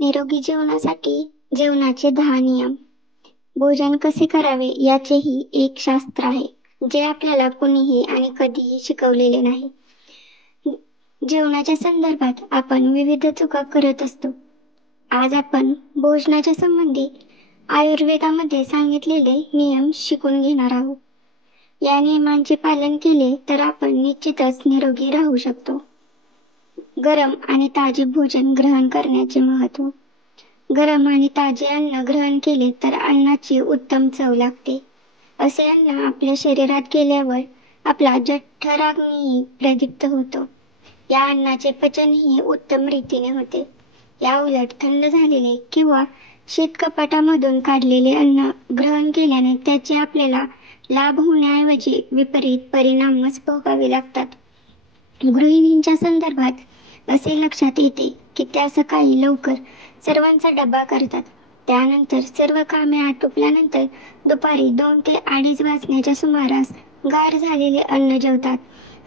निरोगी जीवनासाठी जेवणाचे 10 नियम. भोजन कसे करावे याचेही एक शास्त्र आहे, जे आपल्याला कुणीही आणि कधीही शिकवलेले नाही. जेवणाच्या संदर्भात आपण विविध चुका करत असतो. आज आपण भोजनाच्या संबंधी आयुर्वेदामध्ये सांगितलेले नियम शिकून घेणार आहोत. या नियमांचे पालन केले तर आपण निश्चितच निरोगी राहू शकतो. गरम आणि ताजे भोजन ग्रहण करण्याचे महत्त्व. गरम आणि ताजे अन्न ग्रहण केले तर अन्नाची उत्तम चव लागते. असे अन्न आपल्या शरीरात गेल्यावर आपला जठराग्नीही प्रदीप्त होतो. या अन्नाचे पचनही उत्तम रीतीने होते. याउलट थंड झालेले किंवा शीतकपाटामधून काढलेले अन्न ग्रहण केल्याने त्याचे आपल्याला लाभ होण्याऐवजी विपरीत परिणामच भोगावे लागतात. गृहिणींच्या संदर्भात असे लक्षात येते की त्या सकाळी लवकर सर्वांचा डबा करतात. त्यानंतर सर्व कामे आटोपल्यानंतर दुपारी 2 ते 2:30 वाजण्याच्या सुमारास गार झालेले अन्न जेवतात.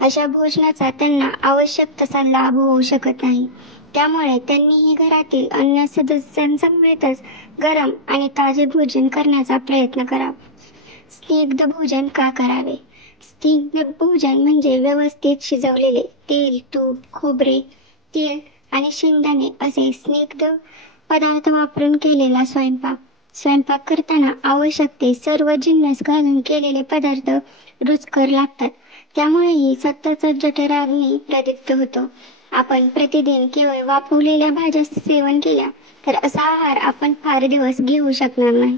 अशा भोजनाचा त्यांना आवश्यक तसा लाभ होऊ शकत नाही. त्यामुळे त्यांनीही घरातील अन्य सदस्यांसमवेतच गरम आणि ताजे भोजन करण्याचा प्रयत्न करावा. स्निग्ध भोजन का करावे? स्निग्ध भोजन म्हणजे व्यवस्थित शिजवलेले तेल, तूप, खोबरे, तीळ आणि शेंगदाणे असे स्निग्ध पदार्थ वापरून केलेला स्वयंपाक. स्वयंपाक करताना आवश्यक ते सर्व जिन्नस घालून केलेले पदार्थ रुचकर लागतात. त्यामुळेही सततचा जठराग्नी प्रदीप्त होतो. आपण प्रतिदिन केवळ वाफवलेल्या भाज्या सेवन केल्या तर असा आहार आपण फार दिवस घेऊ शकणार नाही.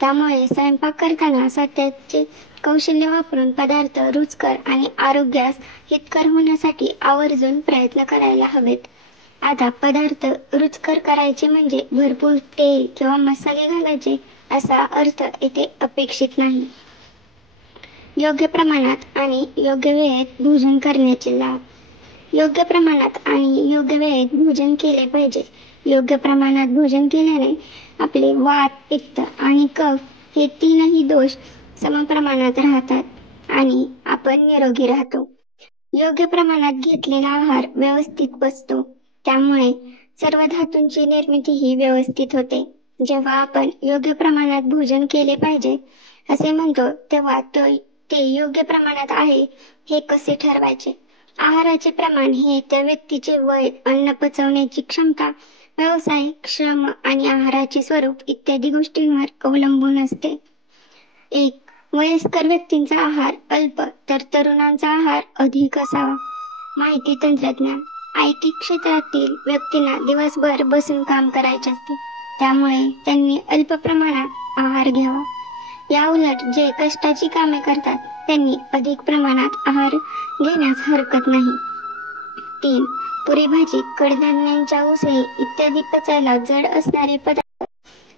त्यामुळे स्वयंपाक करताना स्वतःचे कौशल्य वापरून पदार्थ रुचकर आणि आरोग्यास हितकर होण्यासाठी आवर्जून प्रयत्न करायला हवेत. आता पदार्थ रुचकर करायचे म्हणजे भरपूर तेल किंवा मसाले घालायचे असा अर्थ येथे अपेक्षित नाही. योग्य प्रमाणात आणि योग्य वेळेत भोजन करण्याचे लाभ. योग्य प्रमाणात आणि योग्य वेळेत भोजन केले पाहिजे. योग्य प्रमाणात भोजन केल्याने आपले वात, पित्त आणि कफ हे तीनही दोष समप्रमाणात राहतात आणि आपण निरोगी राहतो. योग्य प्रमाणात घेतलेला आहार व्यवस्थित पचतो. त्यामुळे सर्व धातूंची निर्मितीही व्यवस्थित होते. जेव्हा आपण योग्य प्रमाणात भोजन केले पाहिजे असे म्हणतो तेव्हा ते योग्य प्रमाणात आहे हे कसे ठरवायचे? आहाराचे प्रमाण हे त्या व्यक्तीचे वय, अन्न पचवण्याची क्षमता, व्यवसाय, श्रम आणि आहाराचे स्वरूप इत्यादी गोष्टींवर अवलंबून असते. 1. वयस्कर व्यक्तींचा आहार अल्प तर तरुणांचा आहार अधिक असावा. माहिती तंत्रज्ञान. IT क्षेत्रातील व्यक्तींना दिवसभर बसून काम करायचे असते. त्यामुळे त्यांनी अल्प प्रमाणात आहार घ्यावा. याउलट जे कष्टाची कामे करतात त्यांनी अधिक प्रमाणात आहार घेण्यास हरकत नाही. 3. पुरी भाजी, कडधान्यांच्या उसळी इत्यादी पचायला जड असणारे पदार्थ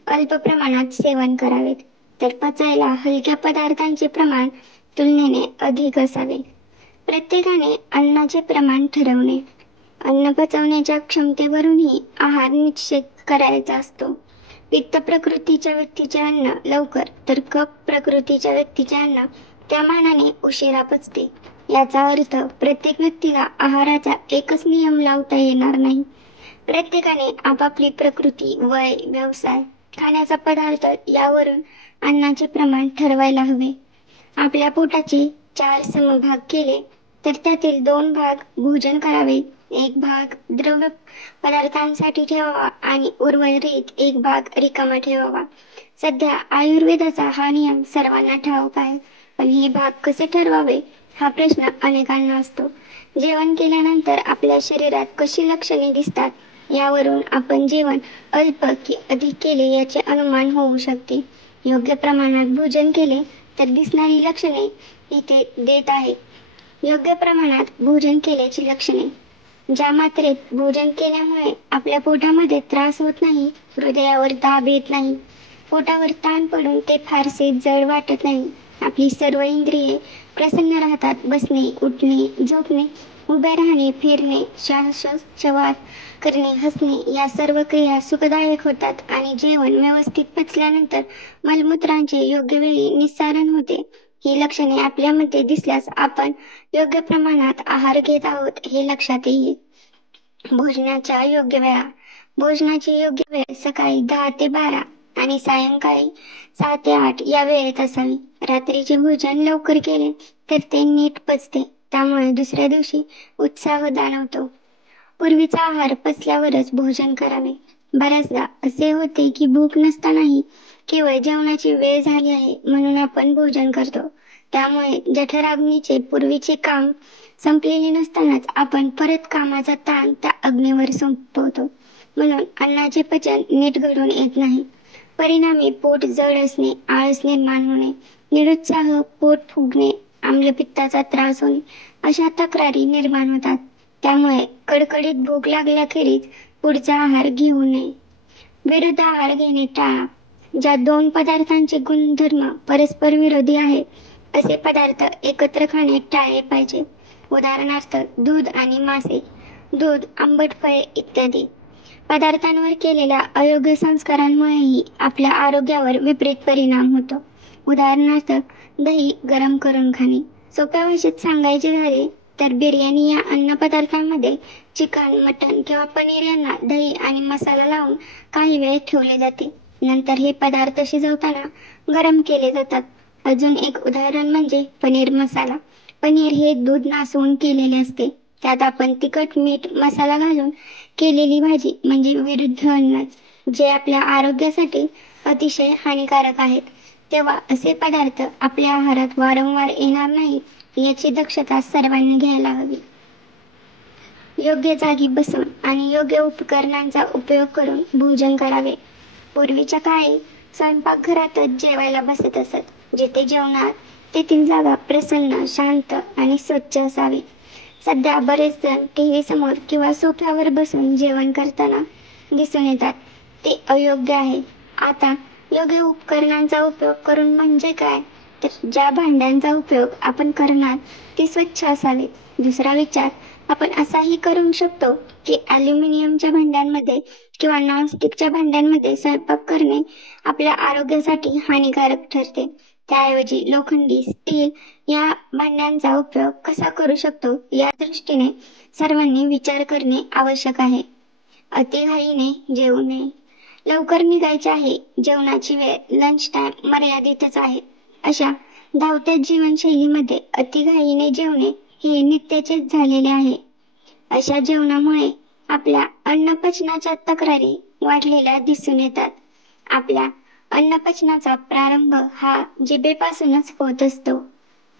अल्प प्रमाणात सेवन करावेत. तर पचायला हलक्या पदार्थांचे प्रमाण तुलनेने अधिक असावे. प्रत्येकाने अन्नाचे प्रमाण ठरवणे. अन्न पचवण्याच्या क्षमतेवरूनही आहार निश्चित करायचा असतो. पित्त प्रकृतीच्या व्यक्तीचे अन्न लवकर तर कफ प्रकृतीच्या व्यक्तीचे अन्न त्या मानाने उशिरा पचते. याचा अर्थ प्रत्येक व्यक्तीला आहाराचा एकच नियम लावता येणार नाही. प्रत्येकाने आपापली प्रकृती, वय, व्यवसाय, खाण्याचा पदार्थ यावरून अन्नाचे प्रमाण ठरवायला हवे. आपल्या पोटाचे 4 समभाग केले तर त्यातील 2 भाग भोजन करावे, 1 भाग द्रव पदार्थांसाठी ठेवावा आणि उर्वरित 1 भाग रिकामा ठेवावा. सध्या आयुर्वेदाचा हा नियम सर्वांना ठाऊक आहे. पण हे भाग कसे ठरवावे हा प्रश्न अनेकांना असतो. जेवण केल्यानंतर आपल्या शरीरात कशी लक्षणे दिसतात यावरून आपण जेवण अल्प की अधिक केले याचे अनुमान होऊ शकते. योग्य प्रमाणात भोजन केले तर दिसणारी लक्षणे इथे देत आहे. योग्य प्रमाणात भोजन केल्याची लक्षणे. ज्या मात्रेत भोजन केल्यामुळे आपल्या पोटामध्ये त्रास होत नाही, हृदयावर दाब येत नाही, पोटावर ताण पडून ते फारसे जड वाटत नाही, आपली सर्व इंद्रिये प्रसन्न राहतात, बसणे, उठणे, झोपणे, उभे राहणे, फिरणे, श्वासोच्छवास करणे, हसणे या सर्व क्रिया सुखदायक होतात आणि जेवण व्यवस्थित पचल्यानंतर मलमूत्रांचे योग्य वेळी निस्सारण होते. ही लक्षणे आपल्यामध्ये दिसल्यास आपण योग्य प्रमाणात आहार घेत आहोत हे लक्षात येईल. भोजनाच्या योग्य वेळा. भोजनाची योग्य वेळ सकाळी 10 ते 12 आणि सायंकाळी 6 ते 8 या वेळेत असावी. रात्रीचे भोजन लवकर केले तर ते नीट पचते, त्यामुळे दुसऱ्या दिवशी उत्साह जाणवतो. पूर्वीचा आहार पचल्यावरच भोजन करावे. बऱ्याचदा असे होते की भूक नसतानाही केवळ जेवणाची वेळ झाली आहे म्हणून आपण भोजन करतो. त्यामुळे जठराग्नीचे पूर्वीचे काम संपलेले नसतानाच आपण परत कामाचा ताण त्या अग्नीवर सोपवतो. म्हणून अन्नाचे पचन नीट घडून येत नाही. परिणामी पोट जड असणे, आळस निर्माण होणे, निरुत्साह, पोट फुगणे, आम्लपित्ताचा त्रास होणे अशा तक्रारी निर्माण होतात. त्यामुळे कडकडीत भूक लागल्याखेरीज पुढचा आहार घेऊ नये. विरुद्ध आहार घेणे टाळा. ज्या दोन पदार्थांचे गुणधर्म परस्पर विरोधी आहेत असे पदार्थ एकत्र खाणे टाळले पाहिजे. उदाहरणार्थ दूध आणि मासे, दूध, आंबट फळे इत्यादी. पदार्थांवर केलेल्या अयोग्य संस्कारांमुळेही आपल्या आरोग्यावर विपरीत परिणाम होतो. उदाहरणार्थ दही गरम करून खाणे. सोप्या भाषेत सांगायचे झाले तर बिर्याणी या अन्नपदार्थांमध्ये चिकन, मटण किंवा पनीर यांना दही आणि मसाला लावून काही वेळ ठेवले जाते. नंतर हे पदार्थ शिजवताना गरम केले जातात. अजून एक उदाहरण म्हणजे पनीर मसाला. पनीर हे दूध नासवून केलेले असते. त्यात आपण तिखट, मीठ, मसाला घालून केलेली भाजी म्हणजे विरुद्ध अन्न, जे आपल्या आरोग्यासाठी अतिशय हानिकारक आहेत. तेव्हा असे पदार्थ आपल्या आहारात वारंवार येणार नाहीत याची दक्षता सर्वांनी घ्यायला हवी. योग्य जागी बसून आणि योग्य उपकरणांचा उपयोग करून भोजन करावे. पूर्वीच्या काळी स्वयंपाकघरातच जेवायला बसत असत. जिथे जेवणार तेथील जागा प्रसन्न, शांत आणि स्वच्छ असावी. सध्या बरेच जण टीव्ही समोर किंवा सोफ्यावर बसून जेवण करताना दिसून येतात. ते अयोग्य आहे. आता योग्य उपकरणांचा उपयोग करून म्हणजे काय, तर ज्या भांड्यांचा उपयोग आपण करणार ते स्वच्छ असावेत. दुसरा विचार आपण असाही करू शकतो की ॲल्युमिनियमच्या भांड्यांमध्ये किंवा नॉनस्टिकच्या भांड्यांमध्ये स्वयंपाक करणे आपल्या आरोग्यासाठी हानिकारक ठरते. त्याऐवजी लोखंडी, स्टील या भांड्यांचा उपयोग कसा करू शकतो या दृष्टीने सर्वांनी विचार करणे आवश्यक आहे. अतिघाईने जेवू नये. लवकर निघायचे आहे, जेवणाची वेळ, लंच टाइम मर्यादितच आहे. अशा धावत्या जीवनशैलीमध्ये अतिघाईने जेवणे हे नित्याचेच झालेले आहे. अशा जेवणामुळे आपल्या अन्नपचनाच्या तक्रारी वाढलेल्या दिसून येतात. आपल्या अन्नपचनाचा प्रारंभ हा जिभेपासूनच होत असतो.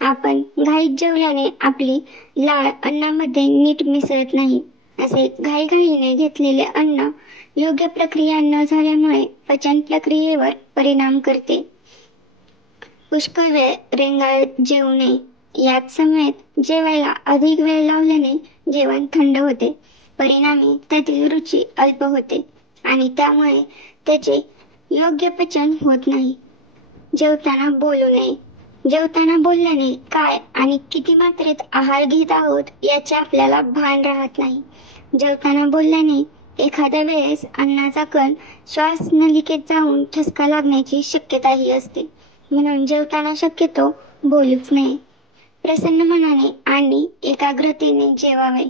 आपण घाईत जेवल्याने आपली लाळ अन्नामध्ये नीट मिसळत नाही. असे घाईघाईने घेतलेले अन्न योग्य प्रक्रिया न झाल्यामुळे पचन प्रक्रियेवर परिणाम करते. पुष्कळ वेळ रेंगाळत जेवू नये. याच समवेत जेवायला अधिक वेळ लावल्याने जेवण थंड होते. परिणामी त्यातील रुची अल्प होते आणि त्यामुळे त्याचे योग्य पचन होत नाही. जेवताना बोलू नये. जेवताना बोलल्याने काय आणि किती मात्रेत आहार घेत आहोत याचे आपल्याला भान राहत नाही. जेवताना बोलल्याने एखाद्या वेळेस अन्नाचा कण श्वास नलिकेत जाऊन ठसका लागण्याची शक्यताही असते. म्हणून जेवताना शक्यतो बोलूच नये. प्रसन्न मनाने आणि एकाग्रतेने जेवावे.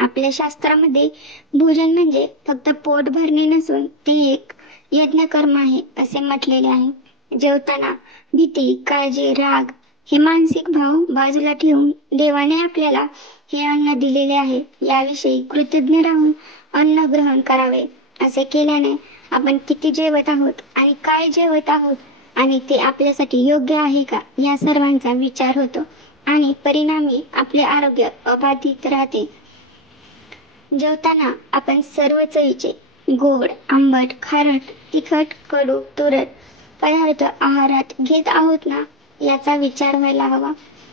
आपल्या शास्त्रामध्ये भोजन म्हणजे फक्त पोट भरणे नसून ते एक यज्ञकर्म आहे असे म्हटलेले आहे. जेवताना भीती, काळजी, राग हे मानसिक भाव बाजूला ठेवून देवाने आपल्याला हे अन्न दिलेले आहे याविषयी कृतज्ञ राहून अन्न ग्रहण करावे. असे केल्याने आपण किती जेवत आहोत आणि काय जेवत आहोत आणि ते आपल्यासाठी योग्य आहे का या सर्वांचा विचार होतो आणि परिणामी आपले आरोग्य अबाधित राहते. जेवताना आपण सर्व चवीचे गोड, आंबट, खारट, तिखट, कडू, तुरट पदार्थ आहारात घेत आहोत ना याचा विचार व्हायला हवा.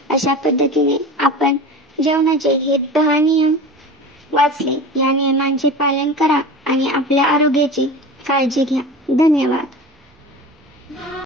अशा पद्धतीने आपण जेवणाचे हे 10 नियम वाचले. या नियमांचे पालन करा आणि आपल्या आरोग्याची काळजी घ्या. धन्यवाद.